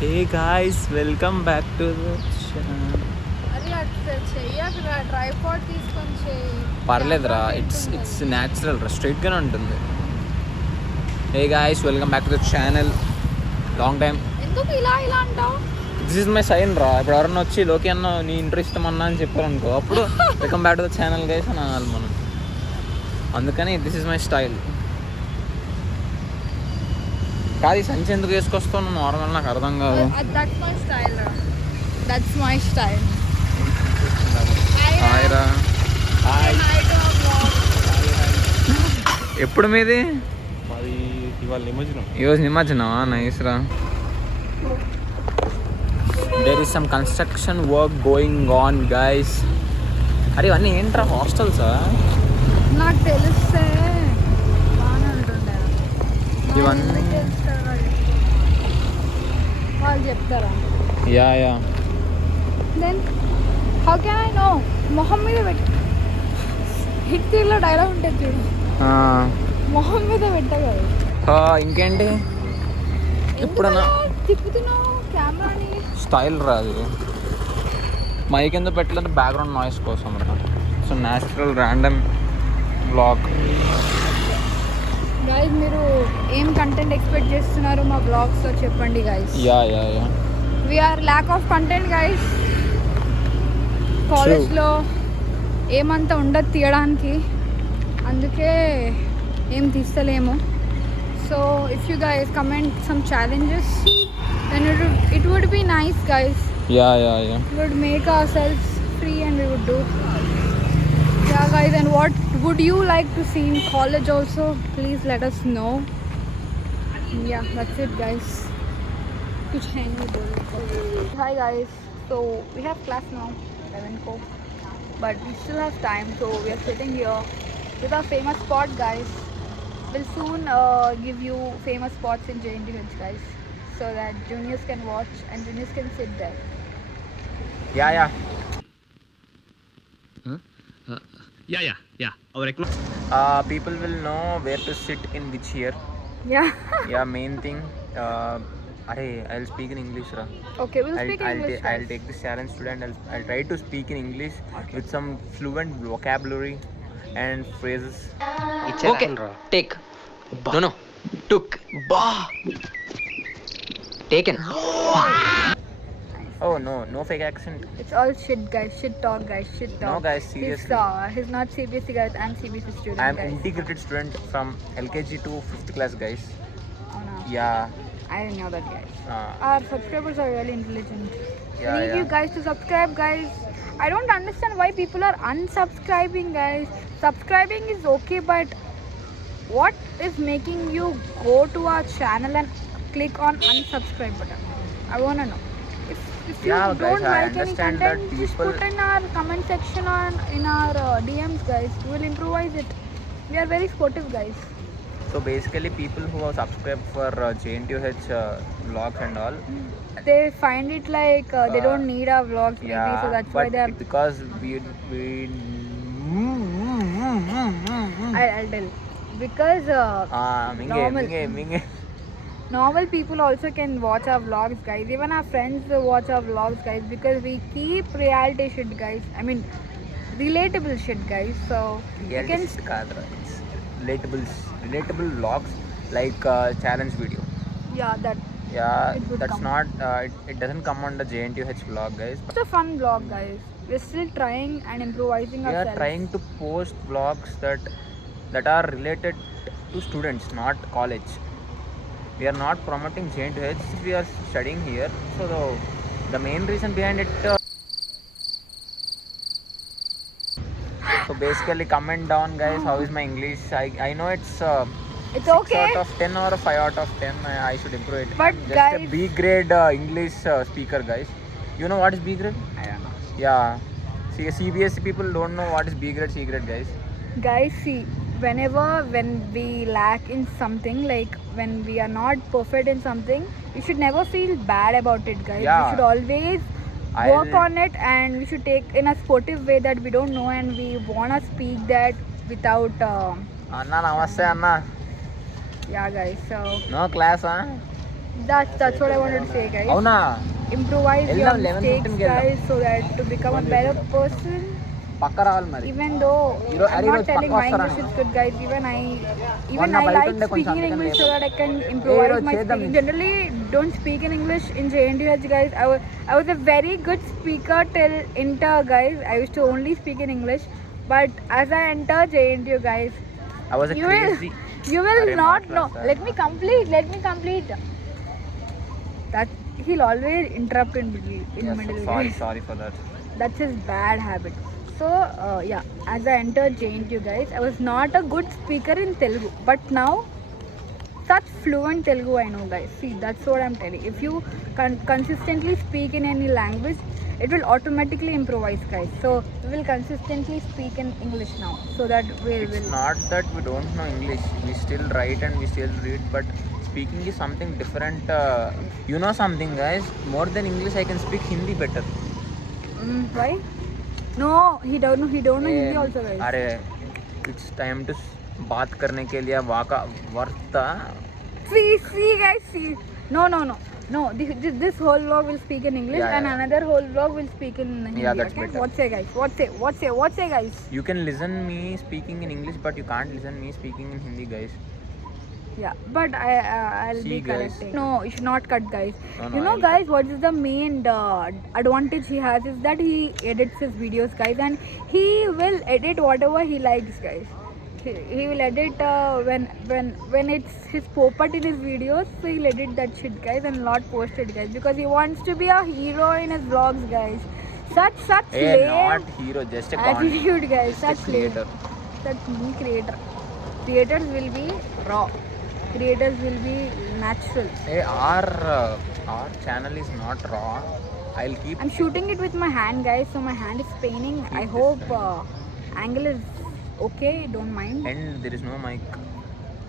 Hey guys welcome back to the channel. అది అట్లా చెయ్యకురా, tripod తీసుకొని చెయ్యి. పర్లేదురా, ఇట్స్ న్యాచురల్ రా, స్ట్రైట్గానే ఉంటుంది. Hey guys welcome back to the channel. Long time. ఎందుకు ఇలా ఇలా అంటావు? దిస్ ఇస్ మై సైన్ రా. ఇప్పుడు ఎవరన్నా వచ్చి లోకి అన్న నీ ఇంట్రెస్ట్ ఇష్టమన్నా అని చెప్పారనుకో, అప్పుడు welcome back to the channel guys అని అనాలి మనం. అందుకని దిస్ ఇస్ మై స్టైల్. కాదు, ఈ సంచి ఎందుకు వేసుకొస్తావు నార్మల్? నాకు అర్థం కాదు. దట్స్ మై స్టైల్ రా, దట్స్ మై స్టైల్. హాయ్ రా. ఎప్పుడు మీది? మాది ఇవాళ నిమజ్జనం. ఈరోజు నిమజ్జనమా? నైస్ రా. There is some construction work going on guys. అరే ఇవన్నీ ఏంట్రా, హాస్టల్సా? నాకు తెలిస్తే బాగానే ఉంటుండే. ఇవన్నీ వాళ్ళు చెప్తారా? Yeah yeah. Then how can I know? మొహం మీద పెట్టి హిట్ తీర్లో డైలాగ్ ఉంటుంది చూడు, మొహం మీద పెట్టగలరు. ఇంకేంటి? ఎప్పుడన్నా తిప్పుతున్నావు కెమెరాని? స్టైల్ రాదు. మైక్ ఎందుకు పెట్టాలంటే బ్యాక్గ్రౌండ్ నాయిస్ కోసం రా. So natural random blog. Guys మీరు ఏం కంటెంట్ ఎక్స్పెక్ట్ చేస్తున్నారు మా బ్లాగ్స్లో చెప్పండి guys. Yeah yeah yeah. We're lack of content guys. కాలేజ్లో ఏమంతా ఉండదు తీయడానికి, అందుకే ఏం తీస్తలేము. So if you guys comment some challenges then it would be nice guys. Yeah. We would make ourselves free and we would do. Yeah guys, and what would you like to see in college also? Please let us know. Yeah, that's it guys. Kuch hai nahi bol. Hi guys, so we have class now 11 ko, but we still have time, so we are sitting here with our famous spot guys. We'll soon give you famous spots in JNTH guys, so that juniors can watch and juniors can sit there. Yeah. Our People will know where to sit in which year. Yeah. Yeah, main thing. I'll speak in English, ra. Okay, we'll speak in English. I'll take this challenge today, and I'll try to speak in English with some fluent vocabulary and phrases. Okay, take. No. Took. Taken. Oh no fake accent. It's all shit guys, shit talk guys, shit talk. No guys, seriously. He's not CBSE guys, I'm CBSE student. I am guys. integrated student from LKG to 5th class guys. Oh no. Yeah. I didn't know that guys. Uh, Our subscribers are really intelligent. Yeah, I need you guys to subscribe guys. I don't understand why people are unsubscribing guys. Subscribing is okay, but what is making you go to our channel and click on unsubscribe button? I wanna know. If you Yeah, guys, don't I like any understand content, that just people- put in our comment section or in our DMs guys. We will improvise it. We are very sportive guys. so basically, people who have subscribed for JNTUH vlogs and all. They find it like they don't need our vlogs maybe, Yeah, so that's but why they are. because we I'll tell. Because minge. normal people also can watch our vlogs guys. Even our friends watch our vlogs guys, because we keep reality shit guys. I mean relatable shit guys. So you can relatable vlogs like challenge video. yeah, that Yeah, It would that's come. not it doesn't come under JNTUH vlog guys. it's a fun vlog guys. We're still trying and improvising We are ourselves. trying to post vlogs that are related to students, not college. We are not promoting JNTUH. We are studying here, so the main reason behind it. So basically, comment down, guys. How is my English? I know it's It's 6 okay. out of 10 or a 5 out of 10. I should improve it. But I'm just a guys- B grade English speaker, guys. You know what is B grade? I don't know. Yeah. See, CBSE people don't know what is B grade, C grade, guys. Guys, see, when we lack in something, like when we are not perfect in something, we should never feel bad about it guys. Yeah. We should always work on it, and we should take in a sportive way that we don't know and we want to speak that without Anna, namaste, Anna. yeah guys. So No class, huh? That's what I wanted to say, guys. అవునా Improvise your వెళ్దాం, 11:15 mistakes, కి వెళ్దాం. guys, so that to become a better person. పక్క రావాలి మరి. Even though ఈరో- I'm అరే not ఈరోజు telling పక్క my వస్తారా English నేను? is good, guys. Even మొన్న I బయట like ఉండే కొంచెం speaking in అందుకని English so లేదు. that I can improvise ఈరోజు my చేద్దాం. speaking. Generally, don't speak in English in JNTH, guys. I was a very good speaker till inter, guys. I used to only speak in English, but as I enter JNTU, guys, I was a you will crazy. you will అరే not మాట్లాడు know. Sir. Let me complete. That he'll always interrupt in middle. Sorry Guys. for that. That's his bad habit. So yeah, as I entered JNTU, guys, I was not a good speaker in Telugu, but now such fluent Telugu I know, guys. See, that's what I'm telling. If you consistently speak in any language, it will automatically improvise, guys. So we will consistently speak in English now, so that we It's will. not that we don't know English. We still write and we still read, but speaking is something different. You know something, guys? More than English, I can speak Hindi better. Why? No, he don't know Hindi also, guys. अरे it's time to बात करने के लिए वाका वर्ता. See, guys, see. No. This whole vlog will speak in English, Yeah, and yeah. another whole vlog will speak in Hindi. Yeah, that's okay? better. What say, guys? What say, guys? You can listen me speaking in English, but you can't listen me speaking in Hindi, guys. Yeah, but I'll See, be guys. correcting. No, you should not cut, guys. No, You know, I'll guys, what is the main advantage he has is that he edits his videos, guys, and he will edit whatever he likes, guys. He will edit when it's his popat in his videos, so he'll edit that shit, guys, and not post it, guys, because he wants to be a hero in his vlogs, guys. Such Hey, lame not hero, just a content. attitude, guys. Just a Such lame. creator. Such me creator. Creators will be raw. Creators will be natural. Hey, our channel is not raw. I'll keep. I'm shooting it with my hand, guys, so my hand is paining. I this hope angle is okay. Don't mind. And there is no mic.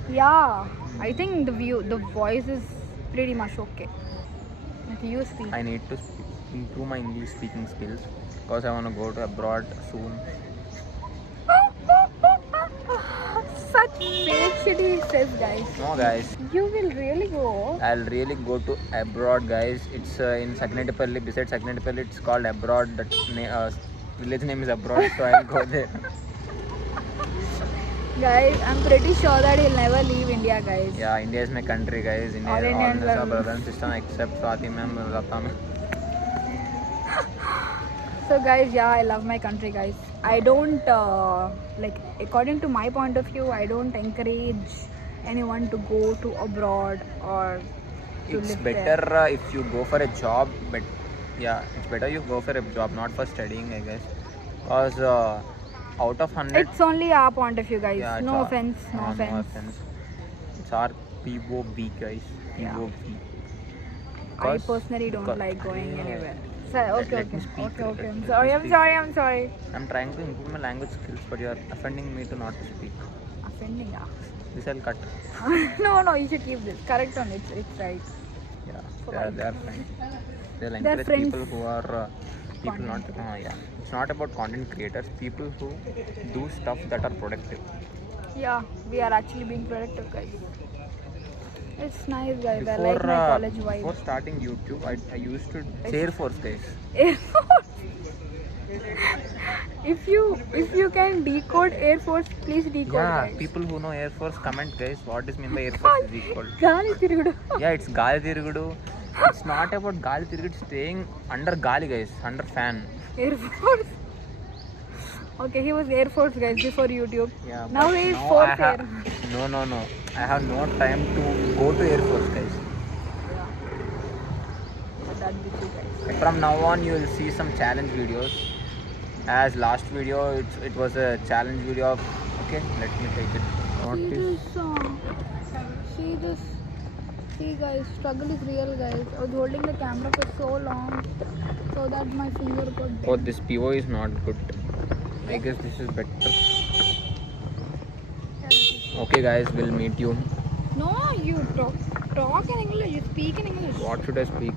Yeah, I think the voice is pretty much okay. Like you speak. I need to improve my English speaking skills because I want to go to abroad soon. Such fake shit he says, guys. No, guys, You will really go. I'll really go to abroad, guys. It's in Sagnetipalli. Besides Sagnetipalli, it's called abroad. That village name is abroad, so I'll go there. Guys, I'm pretty sure that he'll never leave India, guys. Yeah, India is my country, guys. India All is all Indians is our are- brother and sister except Swati ma'am, Lata ma'am. So guys, yeah, I love my country, guys. I don't like, according to my point of view, I don't encourage anyone to go to abroad or to It's live better there. if you go for a job, but yeah, it's better you go for a job, not for studying, I guess. Because out of 100, It's only our point of view, guys. yeah, it's No our- offense, no no offense. offense. It's our POV, guys. Yeah. POV. I Because- personally don't because- like going Yeah. anywhere. So, okay. let me speak. Okay. Let I'm me sorry. speak. I'm trying to improve my language skills, but you are offending me to not speak. Offending, yeah. This I'll cut. No, you should keep this. Correct on it. It's right. Yeah, So they are friends. They'll They're encourage friends. people who are people not. Content. Yeah, it's not about content creators. People who do stuff that are productive. Yeah, we are actually being productive, guys. It's nice, guys. I like Before my college before vibe. starting YouTube, I used to Air Force, guys. If you can decode Air Force, please decode, Yeah, guys. people who know Air Force, comment, guys. What is meant by Air Force is equal. Gali tirugudu. Yeah, it's Gali Tirugudu. It's not about Gali Tirugudu staying under Gali, guys, under fan. Air Force. Okay, he was Air Force, guys, before YouTube. Yeah. Now but he is now Force I have, Air. No. I have no time to go to Air Force, guys. But that'd be true, guys. From now on, you will see some challenge videos. As last video, it was a challenge video of. Okay, let me take it. See this. See, guys, struggle is real, guys. I was holding the camera for so long, so that my finger got. Oh, this PO is not good. I guess this is better. Okay, guys, we'll meet you. No, you talk in English. You speak in English. What should I speak?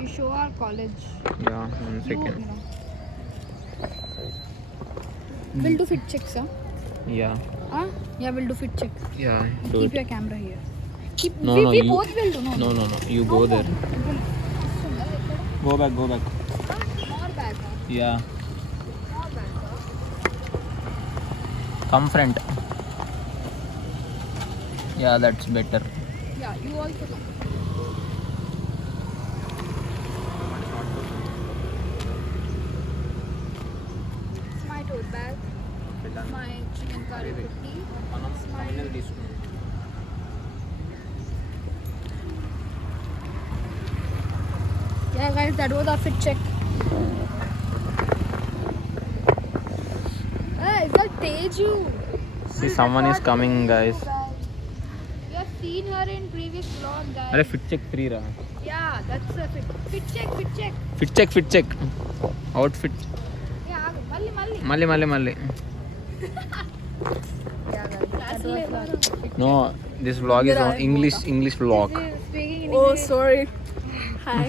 You show our college. Yeah, 1 second. We'll do fit checks, huh? Yeah, Yeah, we'll do fit check. yeah, do Keep it. your camera here. No, we no, you- both will do. No. No. You go there. Go back. More back. Yeah. More back. Come front. Yeah, that's better. Yeah, you also come. It's my tote bag. My chicken curry cookie. Yeah, guys, that was our fit check. Is that Teju? See, someone is coming, guys. You have seen her in previous vlog, guys. Arey, fit check 3 ra. Yeah, that's a fit check. Fit check. Outfit. Yeah, Malli. Yeah, guys. That was No, this vlog is on English vlog. speaking in Oh, English. sorry. Hi.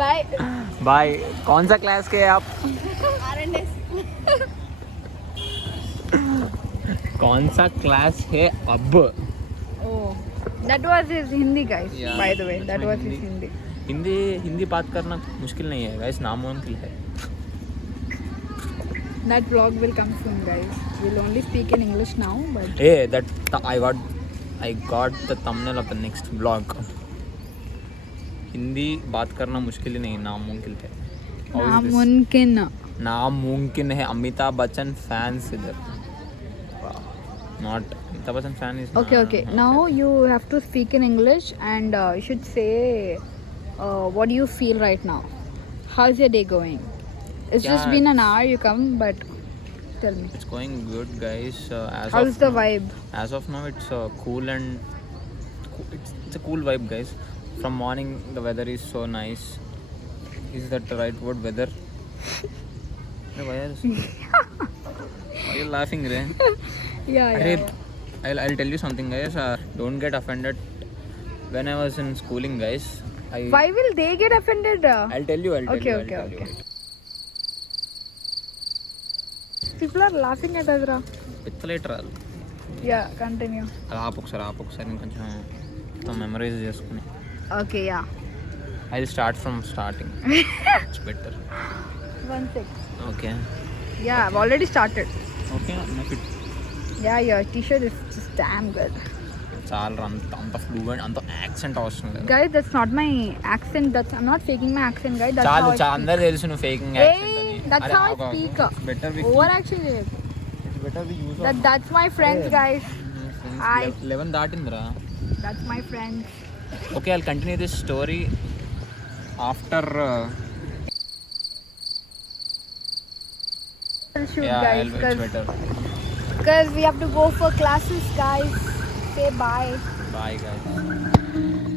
Bye. Bye. कौन सा class के हैं आप? कौन सा class है अब? Oh, that was his Hindi, guys. Yeah, By the way, that's that my was his Hindi. Hindi. Hindi बात करना मुश्किल नहीं है गाइस, नामुमकिन है. That vlog will come soon, guys. We'll only speak in English now, but Hey, I got the thumbnail of the next vlog. Hindi बात करना मुश्किल ही नहीं, नामुमकिन है. How is this? नामुमकिन. नामुमकिन है. अमिताभ बच्चन फैंस इधर. Not Amitabh Bachchan fan is. Okay. Now you have to speak in English and you should say what do you feel right now? How's your day going? It's just Yeah, been an hour you come, but tell me. It's going good, guys. How's the vibe? As of now, it's cool and it's a cool vibe, guys. From morning, the weather is so nice. Is that the right word, weather? Hey, why are you laughing, Ray? Yeah. Arey, I'll tell you something, guys. Don't get offended. When I was in schooling, guys, Why will they get offended? I'll tell you. Okay. People are laughing at us. Ra. Literal. Yeah, continue. అది ఒకసారి నేను కొంచెం memorise చేసుకుని. Okay, yeah. I'll start from starting. It's better. 1 sec. Okay. Yeah, I've already started. Okay. Yeah, your t-shirt is just damn good. చాలా అంత fluent, అంత accent అవసరం లేదు. Guys, that's not my accent. I'm not faking my accent, guys. That's చాలు how I speak. అందరు తెలుసు నువ్వు faking Hey, accent అని. that's how I speak. Better Over action is. That's my friends, guys. 11 దాటిందిరా. That's my friends. Okay, I'll continue this story after Shoot, yeah, guys, it's better. because we have to go for classes, guys. Say bye. Bye, guys.